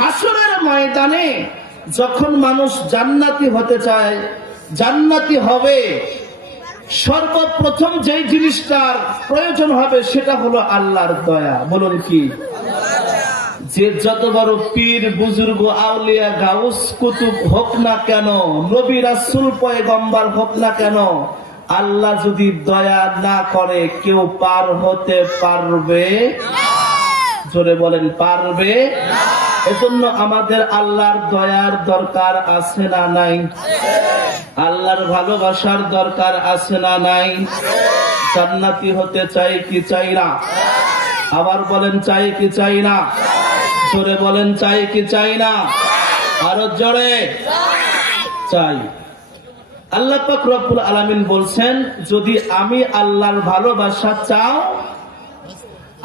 হাসরের ময়দানে যখন মানুষ জান্নাতি হতে চায়, জান্নাতি হবে, সর্বপ্রথম যেই জিনিসটার প্রয়োজন হবে সেটা হলো আল্লাহর দয়া। বলুন কি? যে যত বড় পীর বুজুর্গ আউলিয়া গাউস কুতুব হোক না কেন, নবী রাসূল পয়গম্বর হোক না কেন, আল্লাহ যদি দয়া না করে কেউ পার হতে পারবে? জোরে বলেন, পারবে? এজন্য আমাদের আল্লাহর দয়ার দরকার আছে না নাই? আল্লাহর ভালোবাসার দরকার আছে না নাই? জান্নাতি হতে চাই কি চাই না? আবার বলেন, চাই কি চাই না? জোরে বলেন, চাই কি চাই না? আরো জোরে চাই। আল্লাহ পাক রব্বুল আলামিন বলছেন, যদি আমি আল্লাহর ভালোবাসা চাও,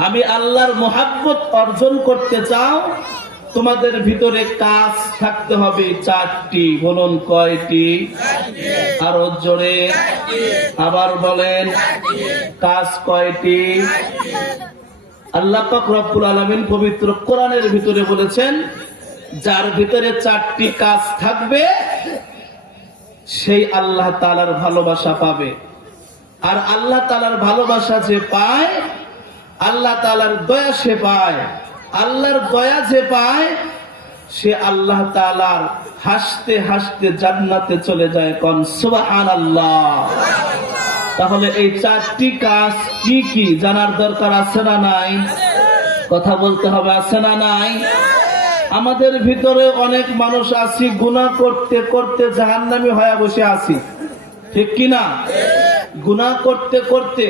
আমি আল্লাহর মুহাব্বত অর্জন করতে চাও, তোমাদের ভিতরে কাজ থাকতে হবে 4টি। বলুন কয়টি? আরো জোরে আবার বলেন, কাজ কয়টি? আল্লাহ পাক রব্বুল আলামিন পবিত্র কোরআনের ভিতরে বলেছেন, যার ভিতরে 4টি কাজ থাকবে সেই আল্লাহ তাআলার ভালোবাসা পাবে। আর আল্লাহ তাআলার ভালোবাসা যে পায়, আল্লাহ তাআলার দয়া সে পায়, আল্লাহর দয়া যে পায় সে আল্লাহ তাআলার হাসতে হাসতে জান্নাতে চলে যায়। কোন সুবহানাল্লাহ। তাহলে এই 4টি কাজ কি কি জানার দরকার আছে না নাই? কথা বলতে হবে, আছে না নাই? আমাদের ভিতরে অনেক মানুষ আছি, গুনাহ করতে করতে জাহান্নামী হয়ে বসে আছি, ঠিক কি না? গুনাহ করতে করতে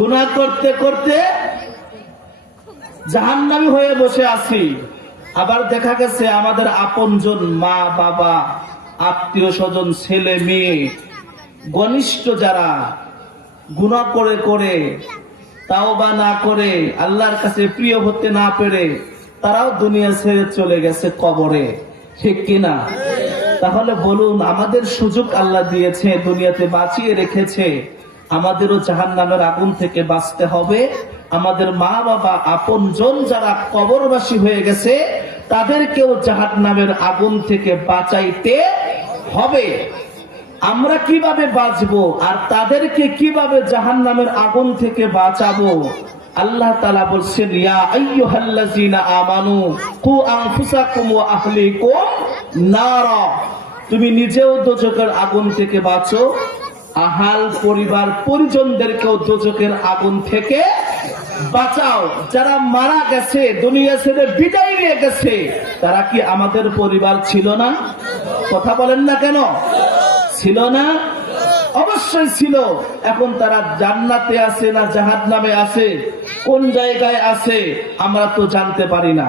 গুনাহ করতে করতে জাহান্নামী হয়ে বসে আছি। আবার দেখা গেছে আমাদের আপনজন, মা বাবা, আত্মীয় স্বজন, ছেলে মেয়ে, ঘনিষ্ঠ যারা গুনাহ করে করে তাওবা না করে আল্লাহর কাছে প্রিয় হতে না পেরে তারাও দুনিয়া ছেড়ে চলে গেছে কবরে, ঠিক কিনা? তাহলে বলুন, আমাদের সুযোগ আল্লাহ দিয়েছে, দুনিয়াতে বাঁচিয়ে রেখেছে, আমাদেরও জাহান্নামের আগুন থেকে বাঁচতে হবে। আমাদের মা বাবা আপনজন যারা কবরবাসী হয়ে গেছে তাদেরকেও জাহান্নামের আগুন থেকে বাঁচাইতে হবে। আমরা কিভাবে বাঁচবো আর তাদেরকে কিভাবে জাহান্নামের আগুন থেকে বাঁচাবো? আল্লাহ তাআলা বলছেন, ইয়া আইয়ুহাল্লাযীনা আমানু কু আনফুসাকুম ওয়া আহলিকুম নারা। তুমি নিজেও দোজখের আগুন থেকে বাঁচো, আহাল পরিবার পরিজনদেরকেও দোজখের আগুন থেকে বাঁচাও। যারা মারা গেছে, দুনিয়া ছেড়ে বিদায় নিয়ে গেছে, তারা কি আমাদের পরিবার ছিল না? কথা বলেন না কেন? ছিল না? অবশ্যই ছিল। এখন তারা জান্নাতে আছে না জাহান্নামে আছে, কোন জায়গায় আছে আমরা তো জানতে পারি না।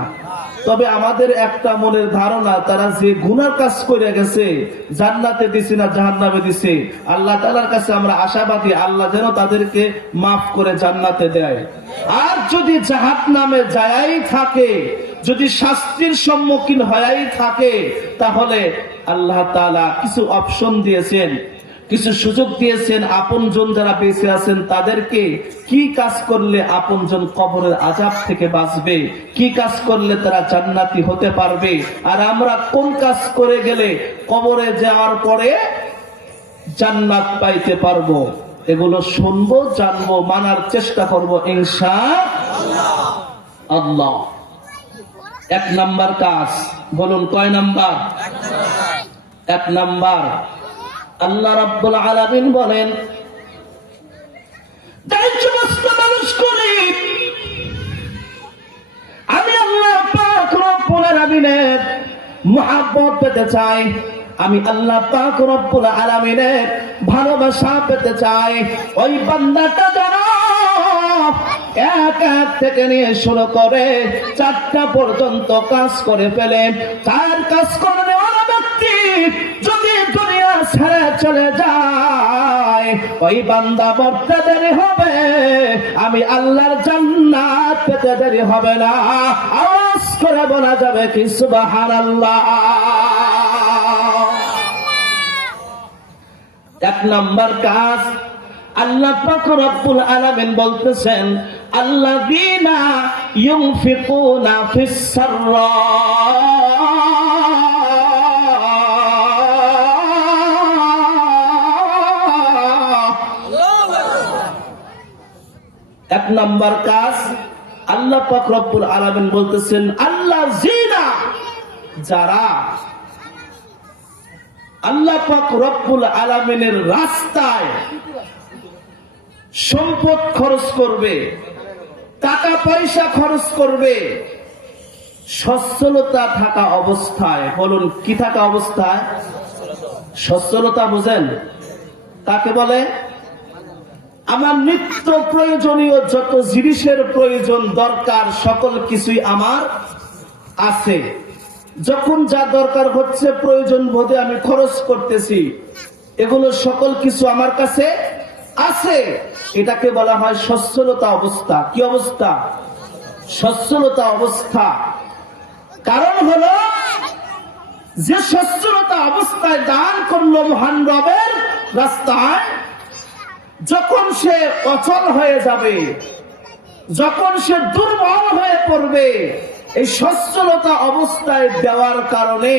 তবে আমাদের একটা মনের ধারণা, তারা যে গুনার কাজ করে গেছে জান্নাতে দিছে না জাহান্নামে দিছে, আল্লাহ তাআলার কাছে আমরা আশাবাদী আল্লাহ যেন তাদেরকে মাফ করে জান্নাতে দেয়। আর যদি জাহান্নামে যায়াই থাকে, যদি শাস্তির সম্মুখীন হয়াই থাকে, তাহলে আল্লাহ তাআলা কিছু অপশন দিয়েছেন, কিছু সুযোগ দিয়েছেন। আপনজন যারা বেঁচে আছেন তাদেরকে কি কাজ করলে আপনজন কবরের আযাব থেকে বাঁচবে, কি কাজ করলে তারা জান্নাতি হতে পারবে, আর আমরা কোন কাজ করে গেলে কবরে যাওয়ার পরে জান্নাত পাইতে পারবো, এগুলো শুনবো, জানবো, মানার চেষ্টা করবো ইনশাআল্লাহ। 1 নাম্বার কাজ, বলুন কয় নাম্বার? 1 নাম্বার। আল্লাহ রাব্বুল আলামিন বলেন, আমি আল্লাহ পাক রব্বুল আলামিনের মুহাব্বত পেতে চাই, আমি আল্লাহ পাক রব্বুল আলামিনের ভালোবাসা পেতে চাই। ওই বান্দাটা জানো, 1 থেকে নিয়ে শুরু করে 4টা পর্যন্ত কাজ করে ফেলে। 4 কাজ করে ওরা ব্যক্তি যদি দুনিয়া ছেড়ে চলে যায়, ওই বান্দা মরতে দেরি হবে, আমি আল্লাহর জান্নাত পেতে দেরি হবে না। আওয়াজ করে বলা যাবে কি সুবহানাল্লাহ। 1 নাম্বার কাজ, আল্লাহ পাক রব্বুল আলামিন বলতেছেন, আল্লাযীনা ইউনফিকুনা ফিস সাররা এক নাম্বার কাজ আল্লাহ পাক রব্বুল আলামিন বলতেছেন আল্লাযীনা যারা আল্লাহ পাক রব্বুল আলামিনের রাস্তায় সম্পদ খরচ করবে, টাকা পয়সা খরচ করবে, সচ্ছলতা থাকা অবস্থায়। বলুন কি থাকা অবস্থায়? সচ্ছলতা বুঝেন কাকে বলে? আমার নিত্য প্রয়োজনীয় যত জিনিসের প্রয়োজন দরকার সকল কিছুই আমার আছে। যখন যা দরকার হচ্ছে প্রয়োজন বোধে আমি খরচ করতেছি, এগুলো সকল কিছু আমার কাছে আছে। এটাকে বলা হয় সচ্ছলতা অবস্থা। কি অবস্থা? সচ্ছলতা অবস্থা। কারণ হলো যে সচ্ছলতা অবস্থায় দান করলো মহান রবের রাস্তায়, যখন সে অচল হয়ে যাবে, যখন সে দুর্বল হয়ে পড়বে, এই সচ্ছলতা অবস্থায় দেওয়ার কারণে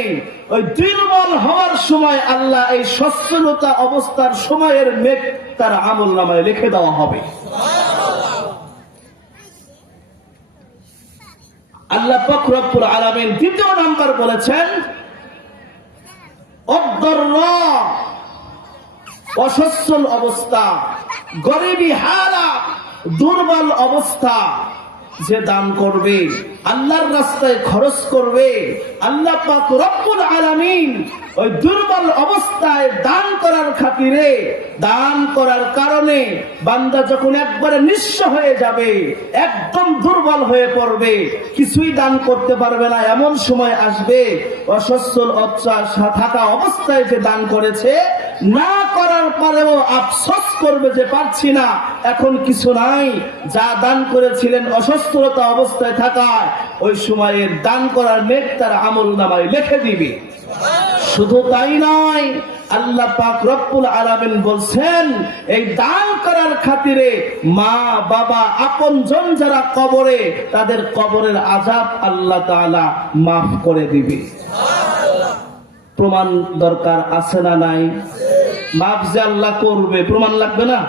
ওই দুর্বল হওয়ার সময় আল্লাহ এই সচ্ছলতা অবস্থার সময়ের নেক তার আমলনামায় লিখে দেওয়া হবে। আল্লাহ পাক রব্বুল আলামিন দ্বিতীয় নাম্বার বলেছেন অদ্দররা, অসচ্ছল অবস্থা, গরিবী হালা, দুর্বল অবস্থা। যে দান করবে, আল্লাহর রাস্তায় খরচ করবে, আল্লাহ পাক রব্বুল আলামিন ওই দুর্বল অবস্থায় দান করার খাতিরে, দান করার কারণে বান্দা যখন একবারে নিঃস্ব হয়ে যাবে, একদম দুর্বল হয়ে পড়বে, কিছুই দান করতে পারবে না, এমন সময় আসবে অসচ্ছল থাকা অবস্থায় যে দান করেছে, না করার পরেও আফসোস করবে যে পারছি না, এখন কিছু নাই। যা দান করেছিলেন অসচ্ছলতা অবস্থায় থাকায়, ওই সময়ে দান করার নেক তার আমলনামায় লিখে দিবে। শুধু তাই নয়, আল্লাহ পাক রব্বুল আলামিন বলছেন এই দান করার খাতিরে মা বাবা আপনজন যারা কবরে, তাদের কবরের আযাব আল্লাহ তাআলা মাফ করে দিবে। প্রমাণ দরকার আছে না নাই? মাফ যে আল্লাহ করবে, প্রমাণ লাগবে না?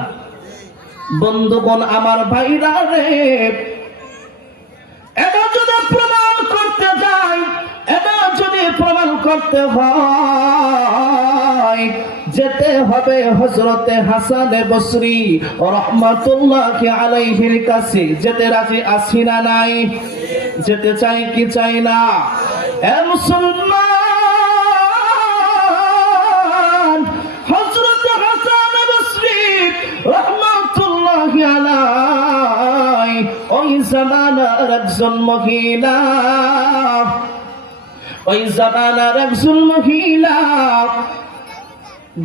বন্ধুগণ আমার ভাইরা রে, এটা যদি প্রমাণ করতে যাই, এটা যদি প্রমাণ করতে হয়, যেতে হবে হযরতে হাসান বসরি রাহমাতুল্লাহি আলাইহির কাছে। যেতে রাজি আছি না নাই? যেতে চাই কি চাই না? এ মুসলমান, হযরতে হাসান বসরি রাহমাতুল্লাহি আলাইহি ওই জামানার একজন মহিলা, ওই জামানার একজন মহিলা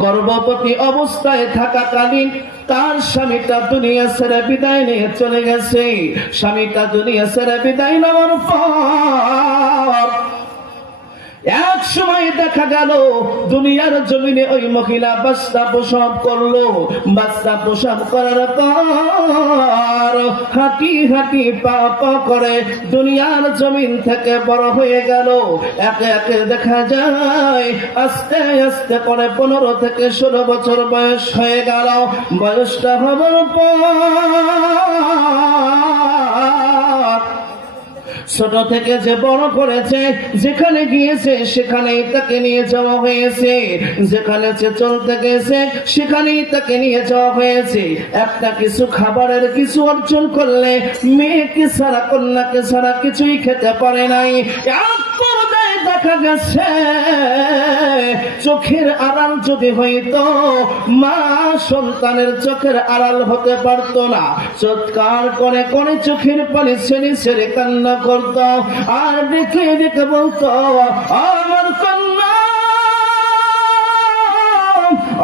গর্ভবতী অবস্থায় থাকাকালীন তার স্বামীটা দুনিয়া ছেড়ে বিদায় নিয়ে চলে গেছে। স্বামীটা দুনিয়া ছেড়ে বিদায় নেওয়ার পর এক সময় দেখা গেল দুনিয়ার জমিনে ওই মহিলা বাচ্চা প্রসব করলো। বাচ্চা প্রসব করার পর হাঁটি হাঁটি পা পা করে দুনিয়ার জমিন থেকে বড় হয়ে গেল। একে একে দেখা যায় আস্তে আস্তে করে 15 থেকে 16 বছর বয়স হয়ে গেল। বয়সটা হবার পর ছোট থেকে যে বড় করেছে, যেখানে গিয়েছে সেখানেই তাকে নিয়ে যাওয়া হয়েছে, যেখানে সে চলতে গেছে সেখানেই তাকে নিয়ে যাওয়া হয়েছে। একটা কিছু খাবারের কিছু অর্জন করলে মেয়েকে ছাড়া কন্যাকে ছাড়া কিছুই খেতে পারে নাই। দেখা গেছে চোখের আড়াল যদি হইতো, মা সন্তানের চোখের আড়াল হতে পারতো না। চিৎকার করে করে চোখের পানি ছেড়ে ছেড়ে কান্না করত, আর দেখে দেখে বলতো আমার কন্যা,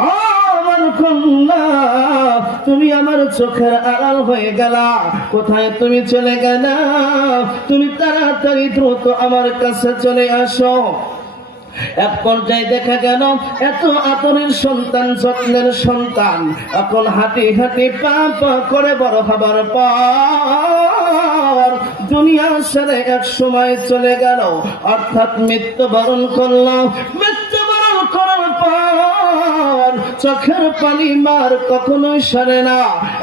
আমার কন্যা, তুমি আমার চোখের আড়াল হয়ে গেলা, কোথায় তুমি চলে গেলা? তুমি তাড়াতাড়ি দ্রুত আমার কাছে চলে আসো। এক পর্যায়ে দেখা গেল এত আদরের সন্তান, যত্নের সন্তান এখন হাঁটি হাঁটি পা পা করে বড় হবার পর দুনিয়া ছেড়ে এক সময় চলে গেল, অর্থাৎ মৃত্যুবরণ করল। মৃত্যুবরণ করার পর চোখের পানি মার কখনোই সরে না,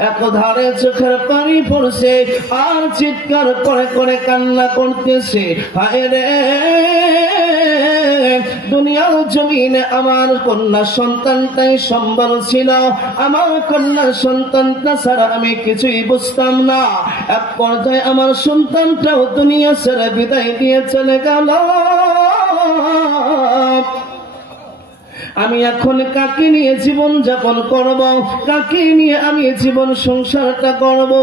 একধারে চোখের পানি পড়ছে আর চিৎকার করে করে কান্না করতেছে, হায় রে দুনিয়ার জমিনে আমার কন্যা সন্তানটাই সম্বল ছিল, আমার কন্যা সন্তানটা ছাড়া আমি কিছুই বুঝতাম না। এক পর্যায়ে আমার সন্তানটাও দুনিয়া ছেড়ে বিদায় দিয়ে চলে গেল। আমি এখন কাকে নিয়ে জীবন যাপন করব, কাকে নিয়ে আমি জীবন সংসারটা করব?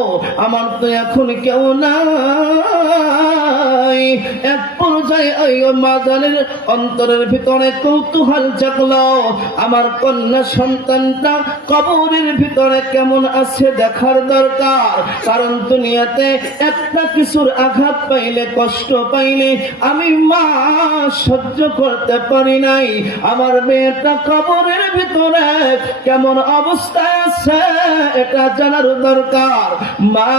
আমার তো এখন কেউ নাই। এক পর্যায়ে ওই মাদানের অন্তরের ভিতরে কৌতূহল জাগলো, আমার কন্যা সন্তানটা কবরের ভিতরে কেমন আছে দেখার দরকার। কারণ দুনিয়াতে একটা কিছুর আঘাত পাইলে, কষ্ট পাইলে আমি মা সহ্য করতে পারি নাই। আমার মেয়েটা কবরের ভিতরে কেমন অবস্থায় আছে এটা জানার দরকার। মা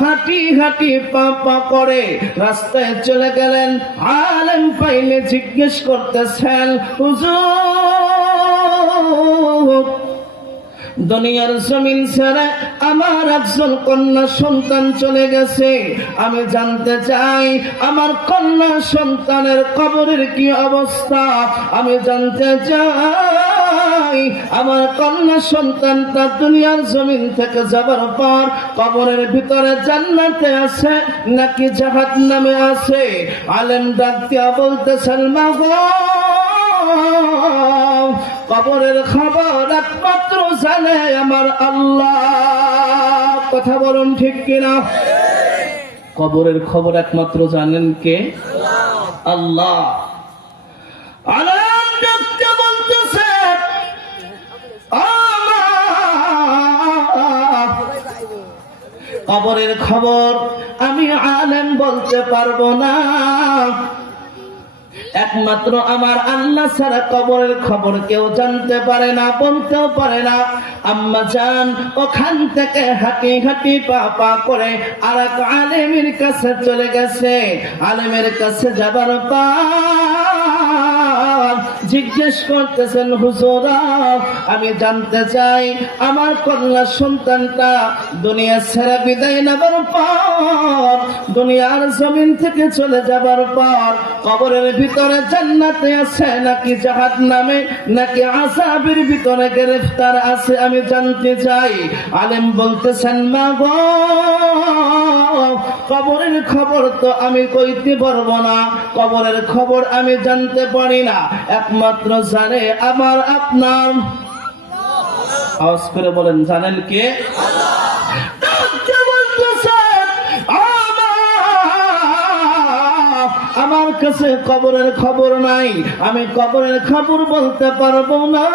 হাঁটি হাঁটি পা পা করে রাস্তায় চলে গেলেন। আলেম পাইলে জিজ্ঞেস করতেছেন, হুজুর দুনিয়ার জমিন ছেড়ে আমার একজন কন্যা সন্তান চলে গেছে, আমি জানতে চাই আমার কন্যা সন্তানের কবরের কি অবস্থা। আমি জানতে চাই আমার কন্যা সন্তানটা দুনিয়ার জমিন থেকে যাবার পর কবরের ভিতরে জান্নাতে আছে নাকি জাহান্নামে আছে। আলেম ডাক দিয়া বলতেছেন, মা গো কবরের খবর একমাত্র জানে আমার আল্লাহ। কথা বলুন ঠিক কিনা? কবরের খবর একমাত্র জানেন কে? আল্লাহ। আলেম দেখতে বলতেছে, কবরের খবর আমি আলেম বলতে পারবো না, একমাত্র আমার আল্লাহ ছাড়া কবরের খবর কেউ জানতে পারে না, বলতেও পারে না। আম্মা জান ওখান থেকে হাঁটি হাঁটি পা পা করে আর এক আলেমের কাছে চলে গেছে। আলেমের কাছে যাবার পর জিজ্ঞেস করতেছেন, হুজুর আমি জানতে চাই আমার কন্যা সন্তানটা দুনিয়া ছেড়ে বিদায় নেবার পর, দুনিয়ার জমিন থেকে চলে যাবার পর কবরের ভিতরে জান্নাতে আছে নাকি জাহান্নামে, নাকি আযাবের ভিতরে গ্রেফতার আছে, আমি জানতে চাই। আলেম বলতেছেন, মা গো কবরের খবর তো আমি কইতে পারবো না, কবরের খবর আমি জানতে পারি না, একমাত্র জানে আমার আপনার। আওয়াজ করে বলেন, জানেন কে? আমার কাছে কবরের খবর নাই, আমি কবরের খবর বলতে পারবো না,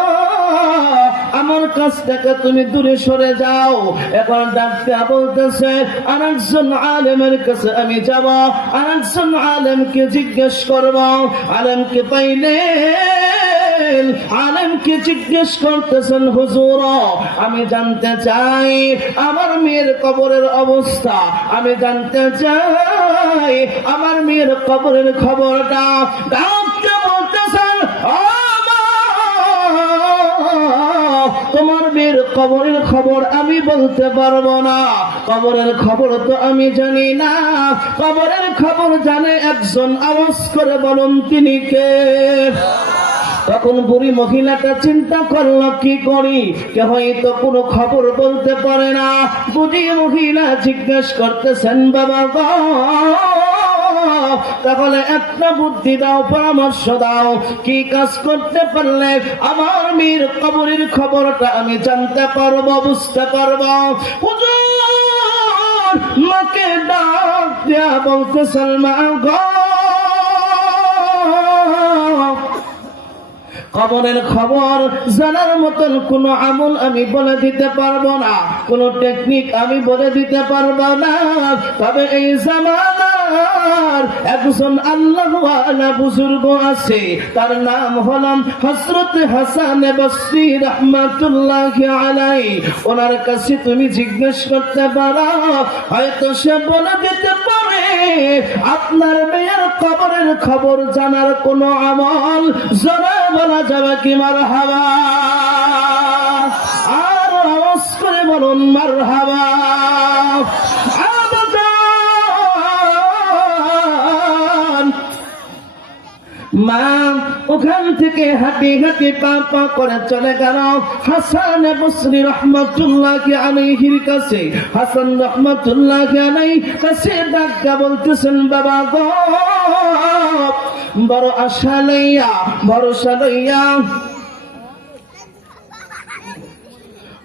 আমার কাছ থেকে তুমি দূরে সরে যাও। এখন ডাক্তার বলতেছে আরেকজন আলেমের কাছে আমি যাব, আরেকজন আলেমকে জিজ্ঞেস করব। আলেমকে পাইলে আলেমকে জিজ্ঞেস করতেছেন, হুজুর আমি জানতে চাই আমার মেয়ের কবরের অবস্থা, আমি জানতে চাই আমার মেয়ের কবরের খবরটা। ডাক্তার বলতেছেন, তোমার মেয়ের কবরের খবর আমি বলতে পারবো না, কবরের খবর তো আমি জানি না, কবরের খবর জানে একজন। আওয়াজ করে বলুন তিনি কে? তখন বুড়ি মহিলাটা চিন্তা করলো, কি করি, কে হয়তো কোনো খবর বলতে পারে না। বুড়ি মহিলা জিজ্ঞেস করতেছেন, বাবা গো তাহলে একটা বুদ্ধি দাও, পরামর্শ দাও, কি কাজ করতে পারলে আমার মেয়ের কবরের খবরটা আমি জানতে পারবো, বুঝতে পারবো। হুজুর মাকে ডাক দিয়া বলতেছেন, মা গো কবরের খবর জানার মতন কোন আমল আমি বলে দিতে পারবো না, কোন টেকনিক আমি বলে দিতে পারবো না। তবে এই জামানার একজন আল্লাহওয়ালা বুজুর্গ আছে, তার নাম হলাম হযরত হাসান বসরি রাহমাতুল্লাহি আলাইহি। ওনার কাছে তুমি জিজ্ঞেস করতে পারো, হয়তো সে বলে দিতে পারে আপনার মেয়ের কবরের খবর জানার কোন আমল জানা বলা যাবে কি? মারহাবা। আর আওয়াজ করে বলুন মারহাবা। মা ওখান থেকে হাঁটি হাঁটি পা পা করে চলে গেল হাসান বসরি রাহমাতুল্লাহি আলাইহির কাছে। হাসান রাহমাতুল্লাহি আলাইহি কাছে ডাকা বলতেছেন, বাবা গো, বড় আশা লইয়া ভরসা লইয়া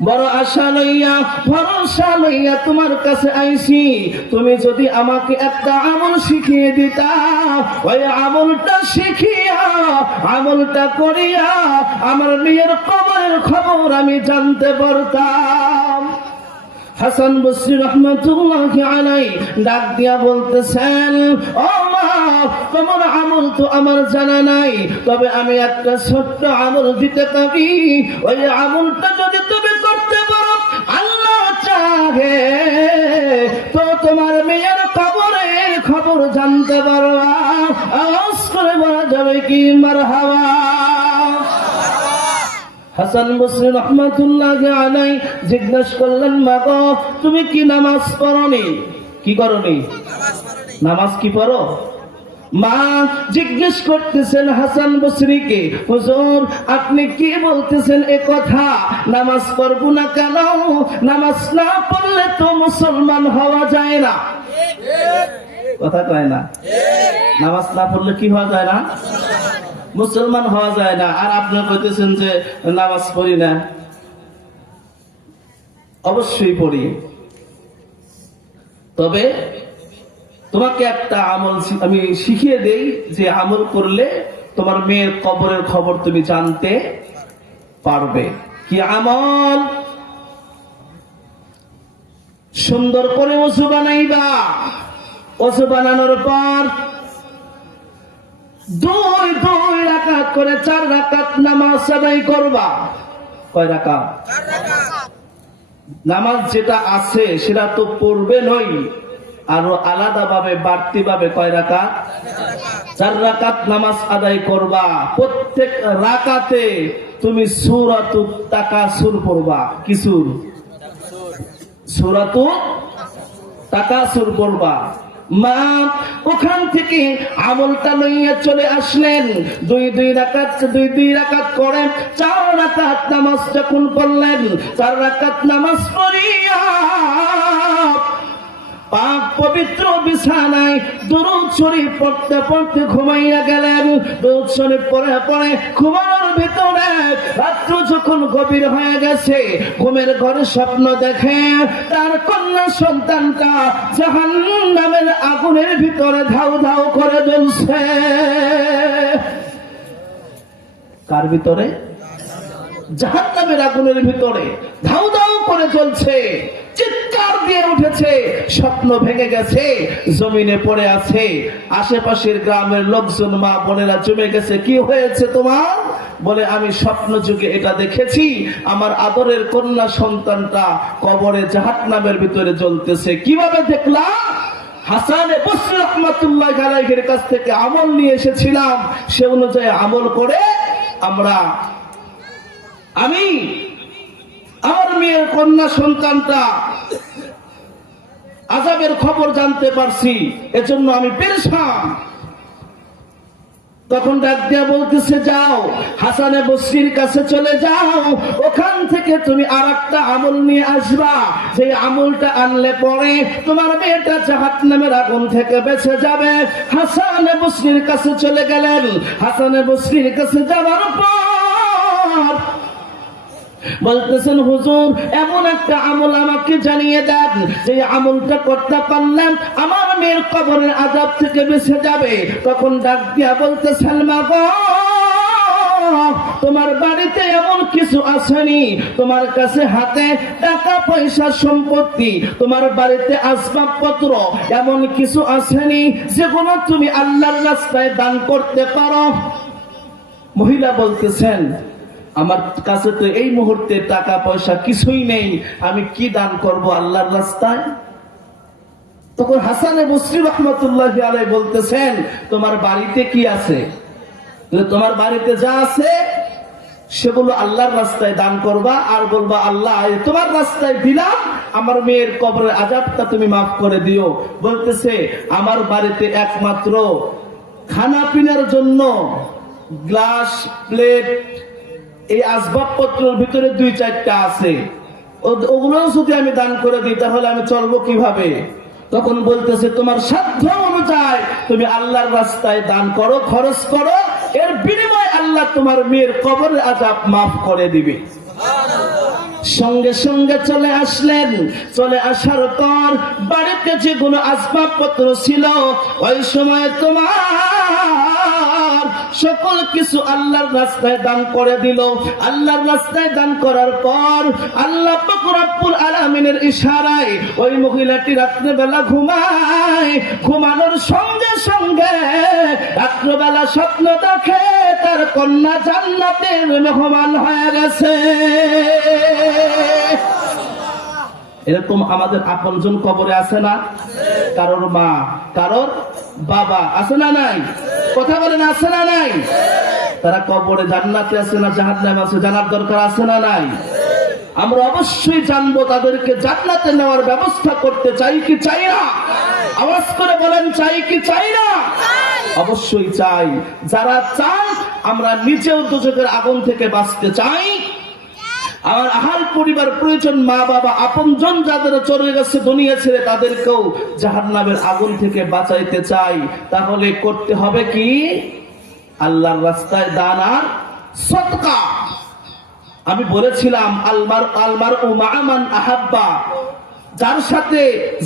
বড় আশা লইয়া ভরসা লইয়া তোমার কাছে আইছি। তুমি যদি আমাকে একটা আমল শিখিয়ে দিতা, ওই আমলটা শিখিয়া আমলটা করিয়া আমার মেয়ের কবরের খবর আমি জানতে পারতাম। হাসান বসরি রাহমাতুল্লাহি আলাইহি ডাক দিয়া বলতেছেন, ও মা, তোমার আমল তো আমার জানা নাই, তবে আমি একটা ছোট্ট আমল দিতে পারি। ওই আমলটা যদি তুমি করতে পারো, আল্লাহ চাহে তো তোমার মেয়ের কবরের খবর জানতে পারবা। আওয়াজ করে বলা যাবে কি? মারহাবা। হাসান বসরি রাহমাতুল্লাহি আলাইহি জিজ্ঞেস করলেন, মা গো, তুমি কি নামাজ পড়নি? কি করনি? নামাজ কি পড়ো? মা জিজ্ঞেস করতেছেন হাসান বসরিকে, হুজুর আপনি কি বলতেছেন এ কথা? নামাজ পড়বো না কেন? নামাজ না পড়লে তো মুসলমান হওয়া যায় না। কথা কয় না? নামাজ না পড়লে কি হওয়া যায় না? মুসলমান হওয়া যায় না। আর আপনারা কইতেছেন যে নামাজ পড়ি না। অবশ্যই পড়ি, তবে তোমাকে একটা আমল আমি শিখিয়ে দেই, যে আমল করলে তোমার মেয়ের কবরের খবর তুমি জানতে পারবে। কি আমল? সুন্দর করে ওযু বানাইবা। ওযু বানানোর পর দুই রাকাত করে 4 রাকাত নামাজ আদায় করবা। কয় রাকাত? 4 রাকাত। নামাজ যেটা আছে সেটা তো পড়বে নই, আরো আলাদা ভাবে বাড়তি ভাবে কয় রাকাত? 4 রাকাত নামাজ আদায় করবা। প্রত্যেক রাকাতে তুমি সূরাতুত তাকাসুর পড়বা। কি সূর? সূরাতুত তাকাসুর পড়বা। মা ওখান থেকে আমলটা লইয়া চলে আসলেন। দুই রাকাত করে 4 রাকাত নামাজ যখন পড়লেন, 4 রাকাত নামাজ পড়িয়া পাক পবিত্র বিছানায় দুরূদ শরীফ পড়তে পড়তে ঘুমাইয়া গেলেন। দুরূদ শরীফ পড়ে পড়ে ঘুমানোর ভিতরে রাত্র যখন গভীর হয়ে গেছে, ঘুমের ঘরে স্বপ্ন দেখে তার কন্যা সন্তানটা জাহান্নামের আগুনের ভিতরে ধাউ ধাউ করে জ্বলছে। কার ভিতরে? জাহান্নামের আগুনের ভিতরে ধাউ ধাউ করে জ্বলছে। চিৎকার দিয়ে উঠেছে, স্বপ্ন ভেঙে গেছে, জমিনে পড়ে আছে। আশেপাশের গ্রামের লোকজন, মা বোনেরা জমে গেছে। কি হয়েছে তোমার? বলে, আমি স্বপ্ন যুগে এটা দেখেছি, আমার আদরের কন্যা সন্তানটা কবরে জাহান্নামের ভিতরে জ্বলতেছে। কিভাবে দেখলা? হাসান বসরি রাহমাতুল্লাহি আলাইহির কাছ থেকে আমল নিয়ে এসেছিলাম, সে অনুযায়ী আমল করে আমি আমার মেয়ের কন্যা সন্তানটা আযাবের খবর জানতে পারছি, এজন্য আমি পেরেশান। তখন ডাক দিয়া বলতেছে, যাও হাসানে বসরির কাছে চলে যাও, ওখান থেকে তুমি আরেকটা আমল নিয়ে আসবা। যে আমলটা আনলে পরে তোমার মেয়েটা জাহান্নামের আগুন থেকে বেঁচে যাবে। হাসানে বসরির কাছে চলে গেলেন। হাসানে বসরির কাছে যাওয়ার পর বলতেছেন, হুজুর এমন একটা আমল আমাকে জানিয়ে দেন, যে আমলটা করতে পারলাম আমার মেয়ের কবরের আযাব থেকে বেঁচে যাবে। তখন ডাক দিয়া বলতেছেন, মা গো, তোমার বাড়িতে এমন কিছু আসেনি, তোমার কাছে হাতে টাকা পয়সা সম্পত্তি, তোমার বাড়িতে আসবাবপত্র এমন কিছু আসেনি যেগুলো তুমি আল্লাহর রাস্তায় দান করতে পারো। মহিলা বলতেছেন, আমার কাছে তো এই মুহূর্তে টাকা পয়সা কিছুই নেই, আমি কি দান করব আল্লাহর রাস্তায়? তখন হাসানে বসরি রহমতুল্লাহি আলাইহি বলতেছেন, তোমার বাড়িতে কি আছে? তোমার বাড়িতে যা আছে সেগুলো আল্লাহর রাস্তায় দান করবা, আর বলবা, আল্লাহ তোমার রাস্তায় দিলাম, আমার মেয়ের কবরের আযাবটা তুমি মাফ করে দিও। বলতেছে, আমার বাড়িতে একমাত্র খানা পিনার জন্য গ্লাস, প্লেট, এই আসবাবপত্রের ভিতরে 2-4টা আছে, ওগুলো যদি আমি দান করে দিই তাহলে আমি চলবো কিভাবে? তখন বলতেছে, তোমার সাধ্য অনুযায়ী তুমি আল্লাহর রাস্তায় দান করো, খরচ করো, এর বিনিময়ে আল্লাহ তোমার মেয়ের কবরের আযাব মাফ করে দিবে। সঙ্গে সঙ্গে চলে আসলেন। চলে আসার পর বাড়িতে যেগুলো আসবাবপত্র ছিল ওই সময় তোমার সকল কিছু আল্লাহর রাস্তায় দান করে দিল। আল্লাহর রাস্তায় দান করার পর আল্লাহ পাক রব্বুল আলামিনের ইশারায় ওই মহিলাটি রাত্রেবেলা ঘুমায়। ঘুমানোর সঙ্গে সঙ্গে রাত্রেবেলা স্বপ্ন দেখে তার কন্যা জান্নাতের মেহমান হয়ে গেছে। এরকম আমাদের আপনজন কবরে আছে না? কারোর মা, কারোর বাবা আছে না নাই? কথা বলেন, আছে না নাই? তারা কবরে জান্নাতে আছে না জাহান্নামে আছে, জানার দরকার আছে না নাই? আমরা অবশ্যই জানবো, তাদেরকে জান্নাতে নেওয়ার ব্যবস্থা করতে চাই কি চাই না? আওয়াজ করে বলেন, চাই কি চাই না? অবশ্যই চাই। যারা চান, আমরা নিজেও দোজখের আগুন থেকে বাঁচতে চাই, আমার আহাল পরিবার প্রয়োজন, মা বাবা আপনজন যাদের চলে গেছে দুনিয়া ছেড়ে তাদেরকেও জাহান্নামের আগুন থেকে বাঁচাইতে চাই। তাহলে করতে হবে কি? আল্লাহর রাস্তায় দান আর সদকা। আমি বলেছিলাম, আলমার ও মা'মান আহাব্বা, যার সাথে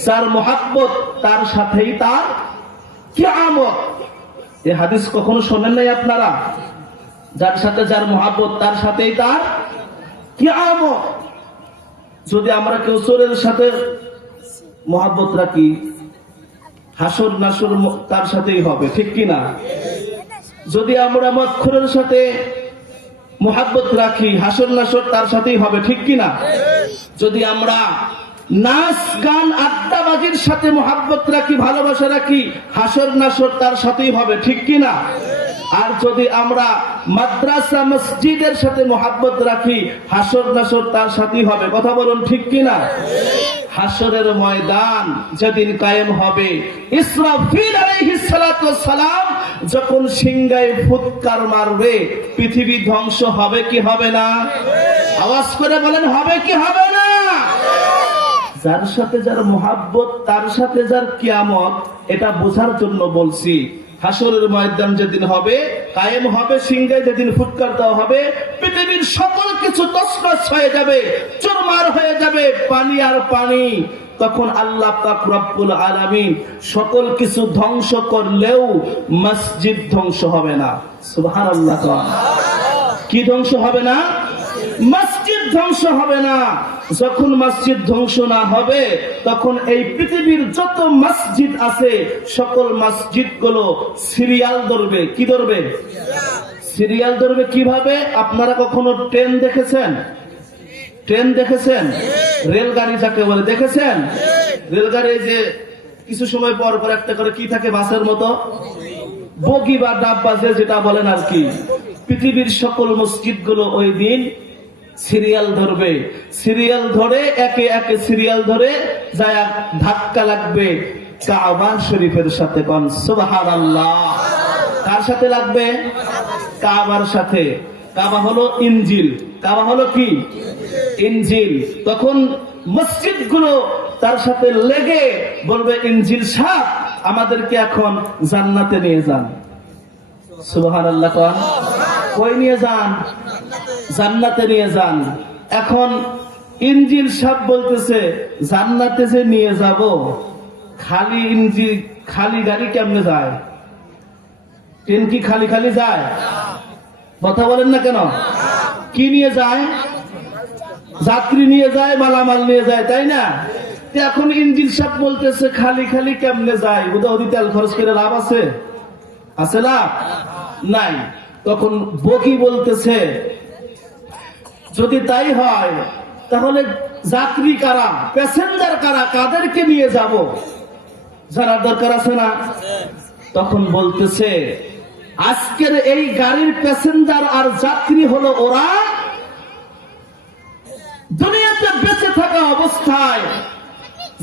যার মহাব্বত তার সাথেই তার কিয়ামত। এই হাদিস কখনো শোনেন নাই আপনারা? যার সাথে যার মহাব্বত তার সাথেই তার কিয়ামত। যদি আমরা কেউ চোরের সাথে মহাব্বত রাখি, হাসর নাসর তার সাথেই হবে, ঠিক কিনা? যদি আমরা মদখোরের সাথে মহাব্বত রাখি, হাসর নাসর তার সাথেই হবে, ঠিক কিনা? যদি আমরা নাচ গান আড্ডাবাজির সাথে মহাব্বত রাখি, ভালোবাসা রাখি, হাসর নাসর তার সাথেই হবে, ঠিক কিনা? আর যদি আমরা মাদ্রাসা মসজিদের সাথে মহাব্বত রাখি, হাসর নাসর তার সাথেই হবে। কথা বলুন, ঠিক কিনা? হাসরের ময়দান যেদিন কায়েম হবে, ইসরাফিল আলাইহিস সালাতু ওয়াস সালাম যখন সিংহায় ফুৎকার মারবে, পৃথিবী ধ্বংস হবে কি হবে না? আওয়াজ করে বলেন, হবে কি হবে না? যার সাথে যার মহাব্বত তার সাথে যার কিয়ামত, এটা বোঝার জন্য বলছি। হাসরের ময়দান যেদিন হবে, কায়েম হবে, সিংহায় যেদিন ফুৎকার দেওয়া হবে, পৃথিবীর সকল কিছু তছনছ হয়ে যাবে, চুরমার হয়ে যাবে, পানি আর পানি। তখন আল্লাহ পাক রব্বুল আলামিন সকল কিছু ধ্বংস করলেও মসজিদ ধ্বংস হবে না। সুবহানাল্লাহ। কি ধ্বংস হবে না? মসজিদ ধ্বংস হবে না। যখন মসজিদ ধ্বংস না হবে, তখন এই পৃথিবীর যত মসজিদ আছে সকল মসজিদ গুলো সিরিয়াল ধরবে। কি ধরবে? সিরিয়াল ধরবে। কিভাবে? আপনারা কখনো ট্রেন দেখেছেন? ট্রেন দেখেছেন? রেলগাড়ি যাকে বলে দেখেছেন? রেলগাড়ি যে কিছু সময় পর পর একটা করে কি থাকে, বাসের মতো বগি বা ডাব্বা যেটা বলেন আর কি। পৃথিবীর সকল মসজিদ গুলো ওই দিন সিরিয়াল ধরবে। সিরিয়াল ধরে একে একে সিরিয়াল ধরে যায় ধাক্কা লাগবে কাবা শরীফের সাথে। কোন সুবহানাল্লাহ। কার সাথে লাগবে? কাবার সাথে। কাবা হলো ইনজিল। কাবা হলো কি? ইনজিল। তখন মসজিদ গুলো তার সাথে লেগে বলবে, ইনজিল সাহেব আমাদেরকে এখন জান্নাতে নিয়ে যান। সুবহানাল্লাহ। কই নিয়ে যান? জান্নাতে নিয়ে যান। এখন ইনজিল সাহেব বলতেছে, জান্নাতে যে নিয়ে যাব, খালি ইনজিল খালি গাড়ি কেমনে যায়? ট্রেন কি খালি খালি যায়? কথা বলেন না কেন? কি নিয়ে যায়? যাত্রী নিয়ে যায়, মালামাল নিয়ে যায়, তাই না? এখন ইঞ্জিন সাহেব বলতেছে খালি খালি কেমনে যায়, ওদি তেল খরচ করে লাভ আছে? আছে লাভ নাই। তখন বগি বলতেছে যদি তাই হয় তাহলে যাত্রী কারা, প্যাসেঞ্জার কারা, কাদেরকে নিয়ে যাব জানার দরকার আছে না? তখন বলতেছে আজকের এই গাড়ির প্যাসেঞ্জার আর যাত্রী হলো ওরা দুনিয়াতে বেঁচে থাকা অবস্থায়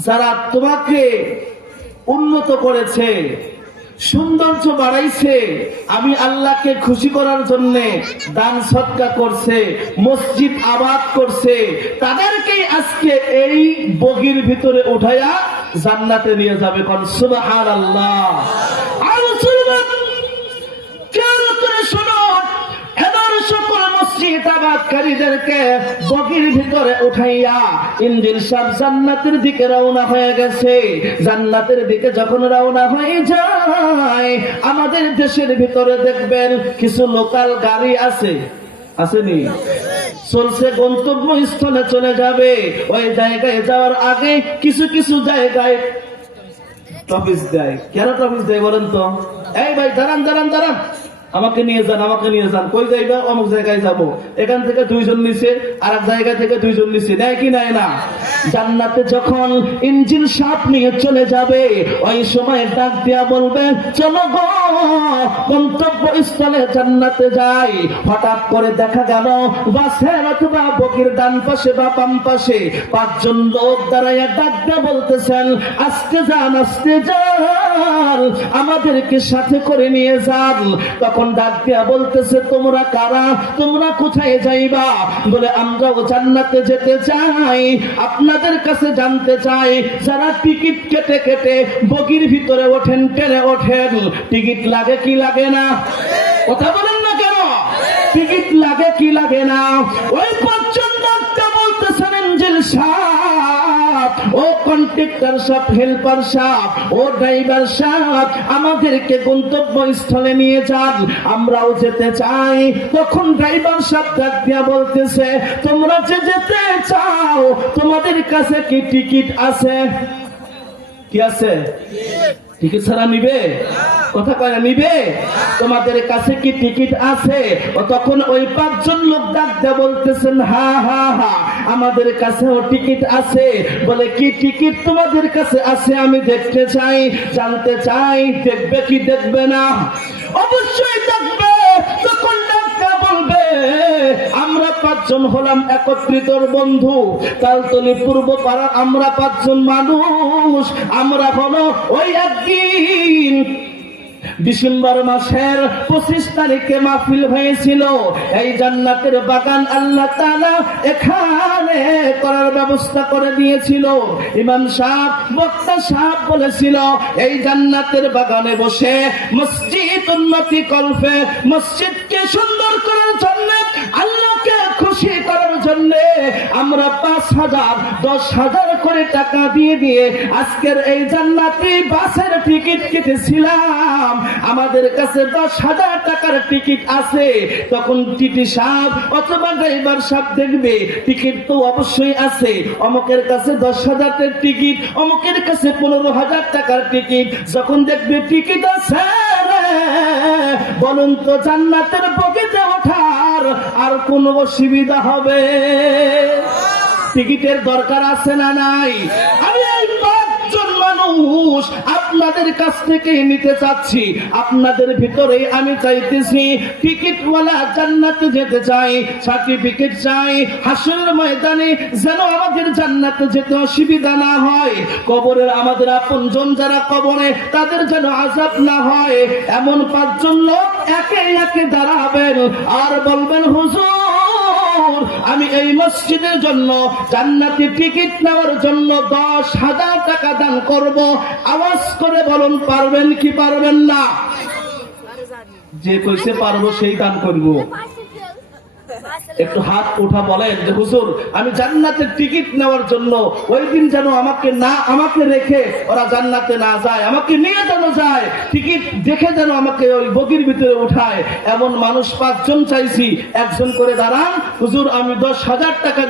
যারা তোমাকে উন্নত করেছে, সৌন্দর্য বাড়াইছে, আমি আল্লাহকে খুশি করার জন্য দান সদকা করছে, মসজিদ আবাদ করছে, তাদেরকেই আজকে এই বগির ভিতরে উঠাইয়া জান্নাতে নিয়ে যাবে। কোন সুবহানাল্লাহ। আর মুসলমান খেয়াল করে শোনো, এবার সকল মসজিদ আবাদকারীদেরকে বগির ভিতরে উঠাইয়া ইঞ্জিন সাহেব জান্নাতের দিকে রওনা হয়ে গেছে। জান্নাতের দিকে যখন রওনা হয়ে যায়, আমাদের দেশের ভিতরে দেখবেন কিছু লোকাল গাড়ি আছে, আসেনি? চলছে, গন্তব্যস্থলে চলে যাবে। ওই জায়গায় যাওয়ার আগে কিছু কিছু জায়গায় টপিস দেয়। কেন টপিস দেয় বলেন তো? এই ভাই দাঁড়ান দাঁড়ান দাঁড়ান, আমাকে নিয়ে যান, আমাকে নিয়ে যান। কই যাইবা? অমুক জায়গায় যাব। এখান থেকে 2 জন নিচে, আর এক জায়গা থেকে 2 জন নিচে, নেয় কি নেয় না? জান্নাতে যখন ইঞ্জিন সাপ নিয়ে চলে যাবে, ওই সময় ডাক দিয়া বলবে চলো গো গন্তব্য স্থলে জান্নাতে যাই। হঠাৎ করে দেখা গেল বাসের অথবা বগির ডান পাশে বা বাম পাশে 5 জন লোক দাঁড়াইয়া ডাক দিয়া বলতেছেন আজকে যান, আজকে যান, আমাদেরকে সাথে করে নিয়ে যান। তখন ডাক দিয়া বলতেছে তোমরা কারা, তোমরা কোথায় যাইবা? বলে আমরাও জান্নাতে যেতে চাই, আপনাদের কাছে জানতে চাই যারা টিকিট কেটে কেটে বগির ভিতরে ওঠেন, ট্রেনে ওঠেন, টিকিট লাগে কি লাগে না? কথা বলেন না কেন? টিকিট লাগে কি লাগে না? ওই 5 জন ডাক্তার বলতেছেন ইঞ্জিন সাহেব, ও কন্ট্রাক্টর সাহেব, হেল্পার সাহেব, ও ড্রাইভার সাহেব, আমাদেরকে গন্তব্য স্থলে নিয়ে যান, আমরাও যেতে চাই। তখন ড্রাইভার সাহেব ডাক দিয়া বলতেছে তোমরা যে যেতে চাও তোমাদের কাছে কি টিকিট আছে? কি আছে? টিকিট ছাড়া নিবে? কথা কয় না, নিবে? তোমাদের কাছে কি টিকিট আছে? তখন ওই 5 জন লোক ডাক দিয়ে বলতেছেন হা হা হা, আমাদের কাছেও টিকিট আছে। বলে কি টিকিট তোমাদের কাছে আছে? আমি দেখতে চাই, জানতে চাই। দেখবে কি দেখবে না? অবশ্যই দেখবে। তখন ডাক্তার বলবে আমরা 5 জন হলাম একত্রিত বন্ধু, তালতলি পূর্ব পাড়ার আমরা 5 জন মানুষ। আমরা হলো ওই একদিন ডিসেম্বর মাসের 25 তারিখে মাহফিল হয়েছিল। এই জান্নাতের বাগান আল্লাহ তাআলা এখানে করার ব্যবস্থা করে দিয়েছিল। ইমাম সাহেব, বক্তা সাহেব বলেছিল এই জান্নাতের বাগানে বসে মসজিদ উন্নতি কল্পে, মসজিদকে সুন্দর করার জন্য, আল্লাহকে খুশি করার জন্য আমরা 5,000 10,000 করে টাকা দিয়ে দিয়ে আজকের এই জান্নাতি বাসের টিকিট কেটেছিলাম। আমাদের কাছে 10,000 টাকার টিকিট আছে। তখন টিটি সাহেব অথবা ড্রাইভার সাহেব দেখবে টিকিট তো অবশ্যই আছে, অমুকের কাছে 10,000 টিকিট, অমুকের কাছে 15,000 টাকার টিকিট। যখন দেখবে টিকিট আছে, বলুন তো জান্নাতের বগিতে ওঠার আর কোন অসুবিধা হবে? টিকিটের দরকার আছে না নাই? আমি এই 5 জন মানুষ আপনাদের কাছ থেকে নিতে চাচ্ছি। আপনাদের ভিতরে আমি চাইতেছি টিকিটওয়ালা জান্নাতে যেতে চাই, সার্টিফিকেট চাই। হাসরের ময়দানে যেন আমাদের জান্নাতে যেতে অসুবিধা না হয়, কবরের আমাদের আপনজন যারা কবরে তাদের যেন আযাব না হয়। এমন 5 জন লোক একে একে দাঁড়াবেন আর বলবেন হুজুর আমি এই মসজিদের জন্য জান্নাতি টিকিট নেওয়ার জন্য 10,000 টাকা দান করব। আওয়াজ করে বলুন পারবেন কি পারবেন না? যে কইছে পারবো সেই দান করব। একটু হাত উঠা বলেন যে হুজুর আমি জান্নাতের টিকিট নেওয়ার জন্য ওই দিন যেন আমাকে রেখে ওরা জান্নাতে না যায়, আমাকে নিয়ে যেন যায়, টিকিট দেখে যেন আমাকে ওই বগির ভিতরে উঠায়। এমন মানুষ 5 জন চাইছি, একজন করে দাঁড়ান হুজুর আমি 10,000 টাকা